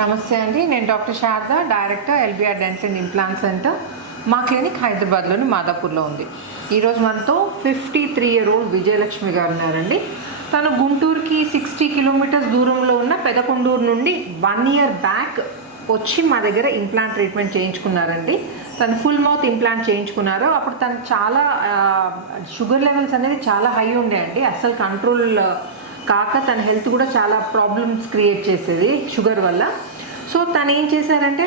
నమస్తే అండి, నేను doctor Sharada, director LBR dental and implant centre. మా క్లినిక్ హైదరాబాద్లోని మాదాపూర్లో ఉంది. ఈరోజు మనతో 53-year-old విజయలక్ష్మి గారు ఉన్నారండి. తను గుంటూరుకి 60 కిలోమీటర్స్ దూరంలో ఉన్న పెదకొండూరు నుండి 1 year బ్యాక్ వచ్చి మా దగ్గర ఇంప్లాంట్ ట్రీట్మెంట్ చేయించుకున్నారండి. తను ఫుల్ మౌత్ ఇంప్లాంట్ చేయించుకున్నారు. అప్పుడు తను చాలా షుగర్ లెవెల్స్ అనేది చాలా హై ఉండేయండి. అస్సలు కంట్రోల్ కాక తన హెల్త్ కూడా చాలా ప్రాబ్లమ్స్ క్రియేట్ చేసేది షుగర్ వల్ల. సో తను ఏం చేశారంటే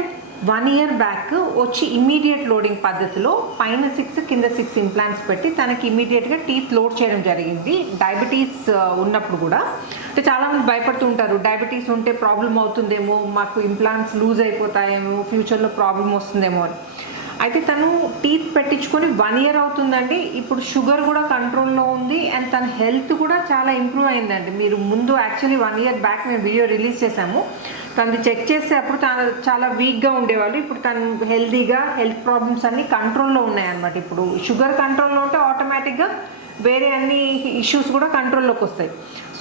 1 year బ్యాక్ వచ్చి ఇమ్మీడియట్ లోడింగ్ పద్ధతిలో పైన 6 కింద 6 ఇంప్లాంట్స్ పెట్టి తనకి ఇమ్మీడియట్గా టీత్ లోడ్ చేయడం జరిగింది. డయాబెటీస్ ఉన్నప్పుడు కూడా అంటే చాలామంది భయపడుతూ ఉంటారు, డయాబెటీస్ ఉంటే ప్రాబ్లం అవుతుందేమో, మాకు ఇంప్లాంట్స్ లూజ్ అయిపోతాయేమో, ఫ్యూచర్లో ప్రాబ్లం వస్తుందేమో అని. అయితే తను టీత్ పెట్టించుకొని 1 year అవుతుందండి. ఇప్పుడు షుగర్ కూడా కంట్రోల్లో ఉంది అండ్ తన హెల్త్ కూడా చాలా ఇంప్రూవ్ అయిందండి. మీరు ముందు యాక్చువల్లీ 1 year బ్యాక్ మేము వీడియో రిలీజ్ చేసాము. తనది చెక్ చేస్తే అప్పుడు తను చాలా వీక్గా ఉండేవాళ్ళు. ఇప్పుడు తను హెల్తీగా, హెల్త్ ప్రాబ్లమ్స్ అన్నీ కంట్రోల్లో ఉన్నాయన్నమాట. ఇప్పుడు షుగర్ కంట్రోల్లో ఉంటే ఆటోమేటిక్గా వేరే అన్ని ఇష్యూస్ కూడా కంట్రోల్లోకి వస్తాయి.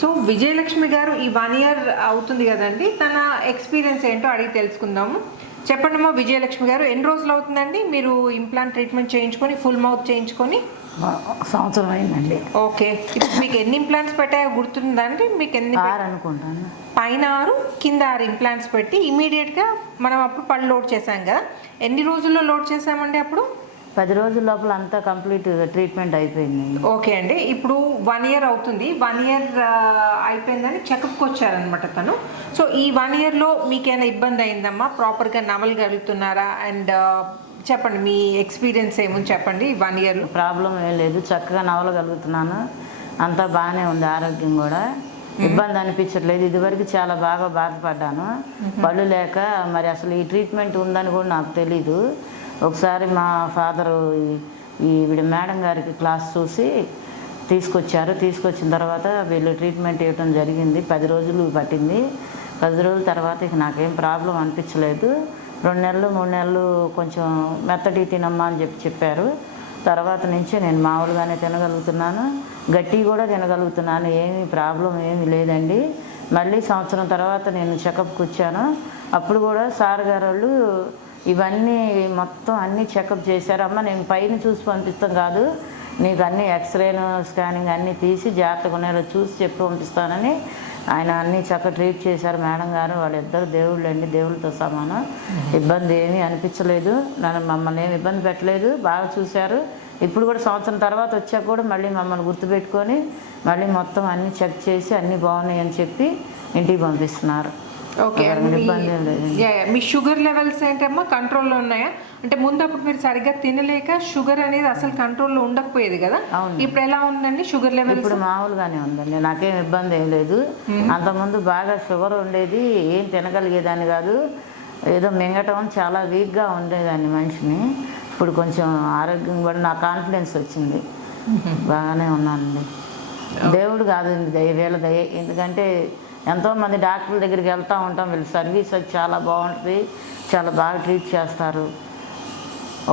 సో విజయలక్ష్మి గారు ఈ 1 year అవుతుంది కదండి, తన ఎక్స్పీరియన్స్ ఏంటో అడిగి తెలుసుకుందాము. చెప్పండమ్మా విజయలక్ష్మి గారు, ఎన్ని రోజులు అవుతుందండి మీరు ఇంప్లాంట్ ట్రీట్మెంట్ చేయించుకొని, ఫుల్ మౌత్ చేయించుకొని? సంవత్సరం అయిందండి. ఓకే, ఇప్పుడు మీకు ఎన్ని ఇంప్లాంట్స్ పెట్టాయో గుర్తుందా అండి? మీకు ఎన్ని? 6 అనుకుంటాను. పైన 6 కింద 6 ఇంప్లాంట్స్ పెట్టి ఇమీడియట్గా మనం అప్పుడు పళ్ళు లోడ్ చేసాం కదా. ఎన్ని రోజుల్లో లోడ్ చేసామండి అప్పుడు? 10 రోజుల లోపల అంతా కంప్లీట్ ట్రీట్మెంట్ అయిపోయింది. ఓకే అండి, ఇప్పుడు 1 year అవుతుంది. 1 year అయిపోయిందని చెకప్కి వచ్చారనమాట తను. సో ఈ 1 yearలో మీకేమైనా ఇబ్బంది అయిందమ్మా? ప్రాపర్గా నమలగలుగుతున్నారా? అండ్ చెప్పండి మీ ఎక్స్పీరియన్స్ ఏముంది చెప్పండి. 1 yearలో ప్రాబ్లం ఏం లేదు, చక్కగా నవలగలుగుతున్నాను. అంతా బాగానే ఉంది, ఆరోగ్యం కూడా ఇబ్బంది అనిపించట్లేదు. ఇదివరకు చాలా బాగా బాధపడ్డాను, పళ్ళు లేక. మరి అసలు ఈ ట్రీట్మెంట్ ఉందని కూడా నాకు తెలీదు. ఒకసారి మా ఫాదరు ఈవిడ మేడం గారికి క్లాస్ చూసి తీసుకొచ్చారు. తీసుకొచ్చిన తర్వాత వీళ్ళు ట్రీట్మెంట్ ఇవ్వడం జరిగింది. 10 రోజులు పట్టింది. 10 రోజుల తర్వాత ఇక నాకేం ప్రాబ్లం అనిపించలేదు. 2 నెలలు 3 నెలలు కొంచెం మెత్తటి తినమ్మా అని చెప్పారు. తర్వాత నుంచి నేను మామూలుగానే తినగలుగుతున్నాను, గట్టి కూడా తినగలుగుతున్నాను. ఏమీ ప్రాబ్లం ఏమీ లేదండి. మళ్ళీ సంవత్సరం తర్వాత నేను చెకప్కి వచ్చాను. అప్పుడు కూడా సార్ గారు వాళ్ళు ఇవన్నీ మొత్తం అన్నీ చెకప్ చేశారు. అమ్మ నేను పైన చూసి పంపిస్తాం కాదు, నీకు అన్నీ ఎక్స్రేను స్కానింగ్ అన్నీ తీసి జాగ్రత్తగా ఉండేలా చూసి చెప్పి పంపిస్తానని ఆయన అన్నీ చక్కగా ట్రీట్ చేశారు మేడం గారు. వాళ్ళిద్దరు దేవుళ్ళు అండి, దేవుళ్ళతో సమానం. ఇబ్బంది ఏమీ అనిపించలేదు, మమ్మల్ని ఏమి ఇబ్బంది పెట్టలేదు, బాగా చూశారు. ఇప్పుడు కూడా సంవత్సరం తర్వాత వచ్చాక కూడా మళ్ళీ మమ్మల్ని గుర్తుపెట్టుకొని మళ్ళీ మొత్తం అన్నీ చెక్ చేసి అన్నీ బాగున్నాయి అని చెప్పి ఇంటికి పంపిస్తున్నారు. ఓకే, మీ షుగర్ లెవెల్స్ ఏంటమ్మా కంట్రోల్లో ఉన్నాయా? అంటే ముందు అప్పుడు మీరు సరిగ్గా తినలేక షుగర్ అనేది అసలు కంట్రోల్లో ఉండకపోయేది కదా. ఇప్పుడు ఎలా ఉందండి షుగర్ లెవెల్? ఇప్పుడు మామూలుగానే ఉందండి, నాకేం ఇబ్బంది ఏం లేదు. అంతకుముందు బాగా షుగర్ ఉండేది, ఏం తినగలిగేదాన్ని కాదు, ఏదో మింగటం, చాలా వీక్గా ఉండేదాన్ని మనిషిని. ఇప్పుడు కొంచెం ఆరోగ్యం కూడా నా కాన్ఫిడెన్స్ వచ్చింది, బాగానే ఉన్నానండి. దేవుడు కాదు వీళ్ళ దయ. ఎందుకంటే ఎంతోమంది డాక్టర్ల దగ్గరికి వెళ్తూ ఉంటాం, వీళ్ళ సర్వీస్ అది చాలా బాగుంటుంది, చాలా బాగా ట్రీట్ చేస్తారు.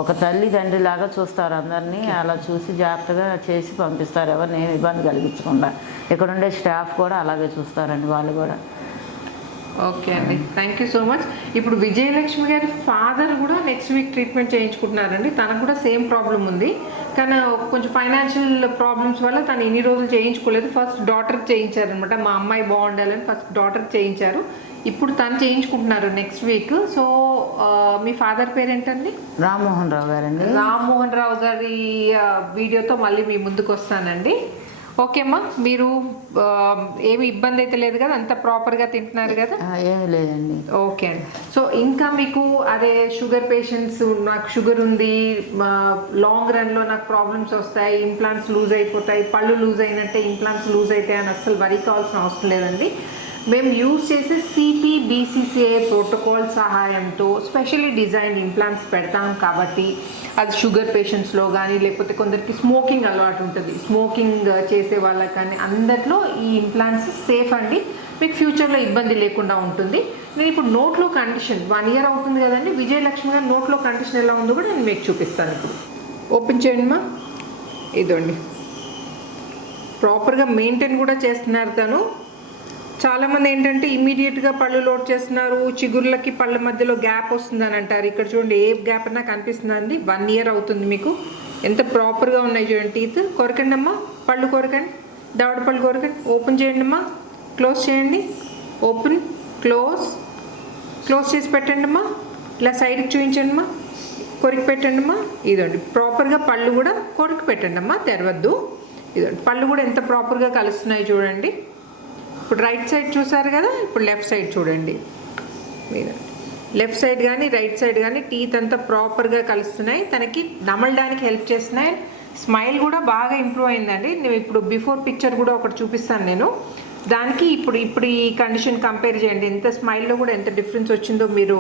ఒక తల్లి తండ్రి లాగా చూస్తారు అందరినీ. అలా చూసి జాగ్రత్తగా చేసి పంపిస్తారు, ఎవరిని ఏమి ఇబ్బంది కలిగించకుండా. ఇక్కడ ఉండే స్టాఫ్ కూడా అలాగే చూస్తారండి, వాళ్ళు కూడా. ఓకే అండి, థ్యాంక్ యూ సో మచ్. ఇప్పుడు విజయలక్ష్మి గారి ఫాదర్ కూడా నెక్స్ట్ వీక్ ట్రీట్మెంట్ చేయించుకుంటున్నారండి. తనకు కూడా సేమ్ ప్రాబ్లం ఉంది, కానీ కొంచెం ఫైనాన్షియల్ ప్రాబ్లమ్స్ వల్ల తను ఇన్ని రోజులు చేయించుకోలేదు. ఫస్ట్ డాటర్కి చేయించారనమాట, మా అమ్మాయి బాగుండాలని ఫస్ట్ డాటర్కి చేయించారు. ఇప్పుడు తను చేయించుకుంటున్నారు నెక్స్ట్ వీక్. సో మీ ఫాదర్ పేరేంటండి? రామ్మోహన్ రావు గారండి. రామ్మోహన్ రావు గారి వీడియోతో మళ్ళీ మీ ముందుకు వస్తానండి. ఓకే అమ్మా, మీరు ఏమి ఇబ్బంది అయితే లేదు కదా, అంత ప్రాపర్గా తింటున్నారు కదా? ఏమీ లేదండి. ఓకే అండి. సో ఇంకా మీకు అదే షుగర్ పేషెంట్స్, నాకు షుగర్ ఉంది, లాంగ్ రన్లో నాకు ప్రాబ్లమ్స్ వస్తాయి, ఇంప్లాంట్స్ లూజ్ అయిపోతాయి, పళ్ళు లూజ్ అయినట్టే ఇంప్లాంట్స్ లూజ్ అవుతాయి అని అస్సలు వరి కావాల్సిన అవసరం లేదండి. మేము యూజ్ చేసే CPBCCA ప్రోటోకాల్ సహాయంతో స్పెషల్లీ డిజైన్ ఇంప్లాంట్స్ పెడతాం కాబట్టి అది షుగర్ పేషెంట్స్లో కానీ, లేకపోతే కొందరికి స్మోకింగ్ అలవాటు ఉంటుంది, స్మోకింగ్ చేసే వాళ్ళకి కానీ, అందరిలో ఈ ఇంప్లాంట్స్ సేఫ్ అండి. మీకు ఫ్యూచర్లో ఇబ్బంది లేకుండా ఉంటుంది. నేను ఇప్పుడు నోట్లో కండిషన్ 1 year అవుతుంది కదండి, విజయలక్ష్మి గారి నోట్లో కండిషన్ ఎలా ఉందో కూడా నేను మీకు చూపిస్తాను. ఇప్పుడు ఓపెన్ చేయండి మా. ఇదండి, ప్రాపర్గా మెయింటైన్ కూడా చేస్తున్నారు తను. చాలామంది ఏంటంటే ఇమీడియట్గా పళ్ళు లోడ్ చేస్తున్నారు, చిగుర్లకి పళ్ళ మధ్యలో గ్యాప్ వస్తుందని అంటారు. ఇక్కడ చూడండి ఏ గ్యాప్ అన్నా కనిపిస్తుందండి. 1 ఇయర్ అవుతుంది మీకు. ఎంత ప్రాపర్గా ఉన్నాయి చూడండి టీత్. కొరకండి అమ్మా, పళ్ళు కొరకండి, దవడ పళ్ళు కొరకండి. ఓపెన్ చేయండి అమ్మా, క్లోజ్ చేయండి, ఓపెన్ క్లోజ్, క్లోజ్ చేసి పెట్టండి అమ్మా. ఇలా సైడ్కి చూపించండి అమ్మా, కొరికి పెట్టండి అమ్మా. ఇదండి ప్రాపర్గా పళ్ళు కూడా కొరికి పెట్టండి అమ్మా, తెరవద్దు. ఇదండి పళ్ళు కూడా ఎంత ప్రాపర్గా కలుస్తున్నాయి చూడండి. ఇప్పుడు రైట్ సైడ్ చూసారు కదా, ఇప్పుడు లెఫ్ట్ సైడ్ చూడండి. మీరు లెఫ్ట్ సైడ్ కానీ రైట్ సైడ్ కానీ టీత్ అంతా ప్రాపర్గా కలుస్తున్నాయి. తనకి నమలడానికి హెల్ప్ చేస్తున్నాయి. స్మైల్ కూడా బాగా ఇంప్రూవ్ అయిందండి. నేను ఇప్పుడు బిఫోర్ పిక్చర్ కూడా ఒకటి చూపిస్తాను నేను. దానికి ఇప్పుడు ఈ కండిషన్ కంపేర్ చేయండి. ఎంత స్మైల్లో కూడా ఎంత డిఫరెన్స్ వచ్చిందో మీరు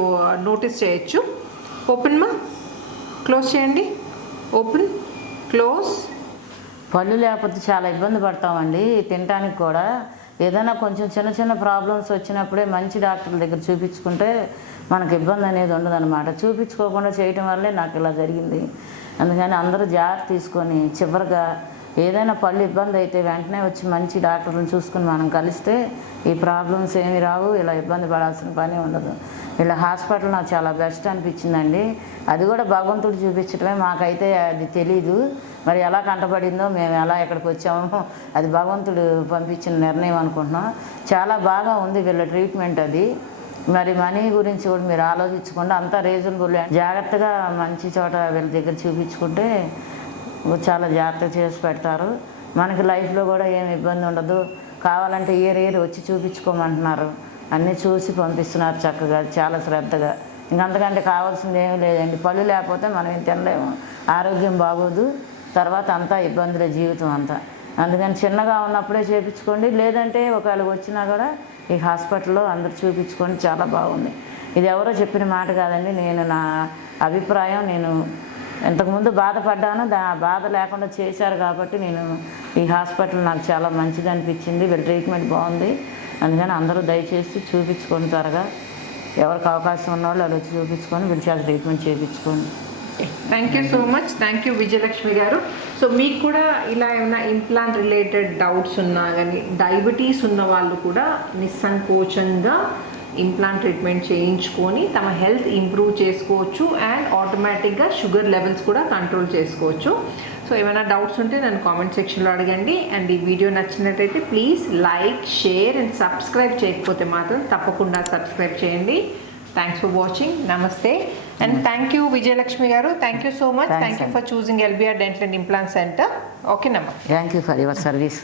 నోటీస్ చేయొచ్చు. ఓపెన్ మా, క్లోజ్ చేయండి, ఓపెన్ క్లోజ్. పళ్ళు లేకపోతే చాలా ఇబ్బంది పడతామండి తినడానికి కూడా. ఏదైనా కొంచెం చిన్న చిన్న ప్రాబ్లమ్స్ వచ్చినప్పుడే మంచి డాక్టర్ల దగ్గర చూపించుకుంటే మనకు ఇబ్బంది అనేది ఉండదన్నమాట. చూపించుకోకుండా చేయటం వల్లే నాకు ఇలా జరిగింది. అందుకని అందరూ జాగ్రత్త తీసుకొని చివరిగా ఏదైనా పళ్ళు ఇబ్బంది అయితే వెంటనే వచ్చి మంచి డాక్టర్లను చూసుకుని మనం కలిస్తే ఈ ప్రాబ్లమ్స్ ఏమి రావు, ఇలా ఇబ్బంది పడాల్సిన పని ఉండదు. ఇలా హాస్పిటల్ నాకు చాలా బెస్ట్ అనిపించిందండి. అది కూడా భగవంతుడు చూపించడమే, మాకైతే అది తెలీదు. మరి ఎలా కంటపడిందో, మేము ఎలా ఎక్కడికి వచ్చామో అది భగవంతుడు పంపించిన నిర్ణయం అనుకుంటున్నాం. చాలా బాగా ఉంది వీళ్ళ ట్రీట్మెంట్ అది. మరి మనీ గురించి కూడా మీరు ఆలోచించకుండా అంతా రీజనబుల్, జాగ్రత్తగా మంచి చోట వీళ్ళ దగ్గర చూపించుకుంటే చాలా జాగ్రత్త చేసి పెడతారు. మనకి లైఫ్లో కూడా ఏమి ఇబ్బంది ఉండదు. కావాలంటే ఇయర్ వచ్చి చూపించుకోమంటున్నారు. అన్నీ చూసి పంపిస్తున్నారు చక్కగా, చాలా శ్రద్ధగా. ఇంకంతకంటే కావాల్సింది ఏమీ లేదండి. పళ్ళు లేకపోతే మనం ఏం తినలేము, ఆరోగ్యం బాగోదు, తర్వాత అంతా ఇబ్బందులే జీవితం అంతా. అందుకని చిన్నగా ఉన్నప్పుడే చేయించుకోండి. లేదంటే ఒకవేళ వచ్చినా కూడా ఈ హాస్పిటల్లో అందరు చూపించుకోండి, చాలా బాగుంది. ఇది ఎవరో చెప్పిన మాట కాదండి, నేను నా అభిప్రాయం. నేను ఇంతకుముందు బాధపడ్డాను, బాధ లేకుండా చేశారు కాబట్టి నేను ఈ హాస్పిటల్ నాకు చాలా మంచిగా అనిపించింది. వీళ్ళ ట్రీట్మెంట్ బాగుంది. అందుకని అందరూ దయచేసి చూపించుకొని త్వరగా, ఎవరికి అవకాశం ఉన్నవాళ్ళు వాళ్ళు వచ్చి చూపించుకొని వీళ్ళ చేత ట్రీట్మెంట్ చేయించుకోండి. Thank you so much. Thank you Vijayalakshmi గారు. సో మీకు కూడా ఇలా ఏమైనా ఇంప్లాంట్ రిలేటెడ్ డౌట్స్ ఉన్నా కానీ, డయాబెటీస్ ఉన్న వాళ్ళు కూడా నిస్సంకోచంగా ఇంప్లాంట్ ట్రీట్మెంట్ చేయించుకొని తమ హెల్త్ ఇంప్రూవ్ చేసుకోవచ్చు. అండ్ ఆటోమేటిక్గా షుగర్ లెవెల్స్ కూడా కంట్రోల్ చేసుకోవచ్చు. సో ఏమైనా డౌట్స్ ఉంటే నన్ను కామెంట్ సెక్షన్లో అడగండి. అండ్ ఈ వీడియో నచ్చినట్టయితే please like, share and subscribe చేయకపోతే మాత్రం తప్పకుండా సబ్స్క్రైబ్ చేయండి. Thanks for watching. నమస్తే and thank you Vijayalakshmi garu. Thank you so much. Thank you for choosing LBR dental and implant centre. ఓకేనమ్మా. Thank you for your service.